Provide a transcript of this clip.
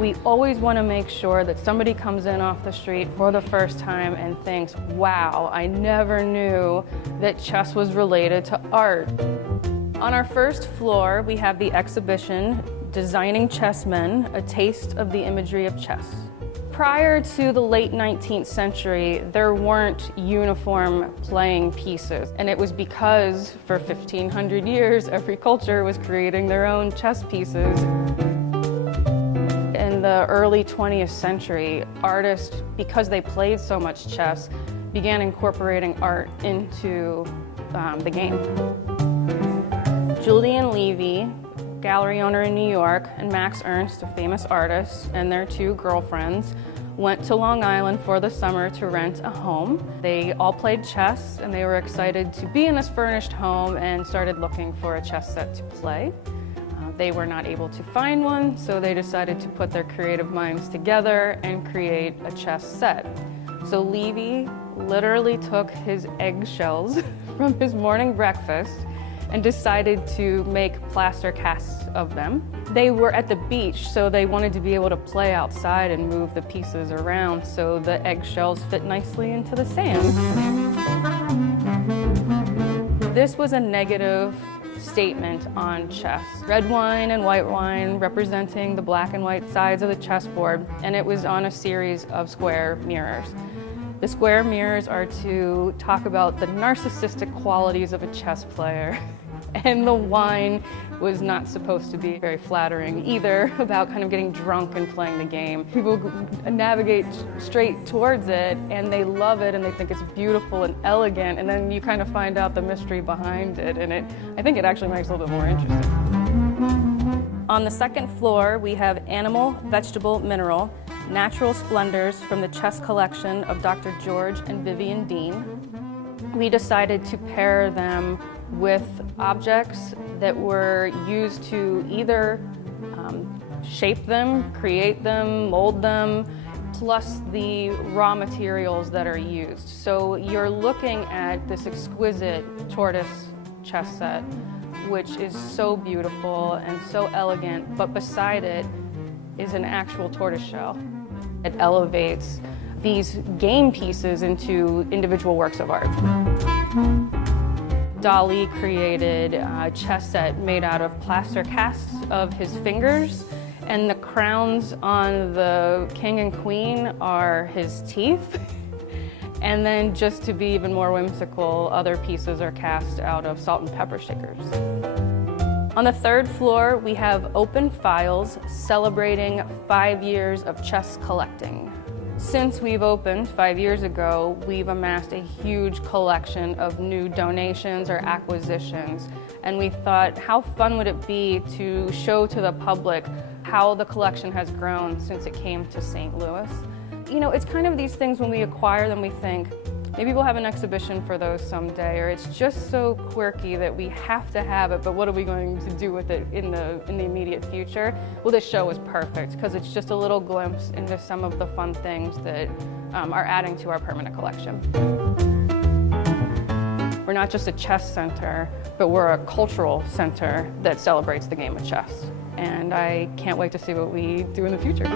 We always want to make sure that somebody comes in off the street for the first time and thinks, wow, I never knew that chess was related to art. On our first floor, we have the exhibition, Designing Chessmen, A Taste of the Imagery of Chess. Prior to the late 19th century, there weren't uniform playing pieces. And it was because for 1,500 years, every culture was creating their own chess pieces. In the early 20th century, artists, because they played so much chess, began incorporating art into the game. Julian Levy, gallery owner in New York, and Max Ernst, a famous artist, and their two girlfriends, went to Long Island for the summer to rent a home. They all played chess, and they were excited to be in this furnished home and started looking for a chess set to play. They were not able to find one, so they decided to put their creative minds together and create a chess set. So Levy literally took his eggshells from his morning breakfast and decided to make plaster casts of them. They were at the beach, so they wanted to be able to play outside and move the pieces around, so the eggshells fit nicely into the sand. This was a negative statement on chess. Red wine and white wine representing the black and white sides of the chessboard, and it was on a series of square mirrors. The square mirrors are to talk about the narcissistic qualities of a chess player. And the wine was not supposed to be very flattering either, about kind of getting drunk and playing the game. People navigate straight towards it and they love it and they think it's beautiful and elegant, and then you kind of find out the mystery behind it, and I think it actually makes it a little bit more interesting. On the second floor, we have Animal, Vegetable, Mineral, Natural Splendors from the chess collection of Dr. George and Vivian Dean. We decided to pair them with objects that were used to either shape them, create them, mold them, plus the raw materials that are used. So you're looking at this exquisite tortoise chess set, which is so beautiful and so elegant, but beside it is an actual tortoise shell. It elevates these game pieces into individual works of art. Dali created a chess set made out of plaster casts of his fingers, and the crowns on the king and queen are his teeth. And then, just to be even more whimsical, other pieces are cast out of salt and pepper shakers. On the third floor, we have open files celebrating 5 years of chess collecting. Since we've opened 5 years ago, we've amassed a huge collection of new donations or acquisitions. And we thought, how fun would it be to show to the public how the collection has grown since it came to St. Louis? You know, it's kind of these things when we acquire them, we think, maybe we'll have an exhibition for those someday, or it's just so quirky that we have to have it, but what are we going to do with it in the immediate future? Well, this show is perfect because it's just a little glimpse into some of the fun things that are adding to our permanent collection. We're not just a chess center, but we're a cultural center that celebrates the game of chess. And I can't wait to see what we do in the future.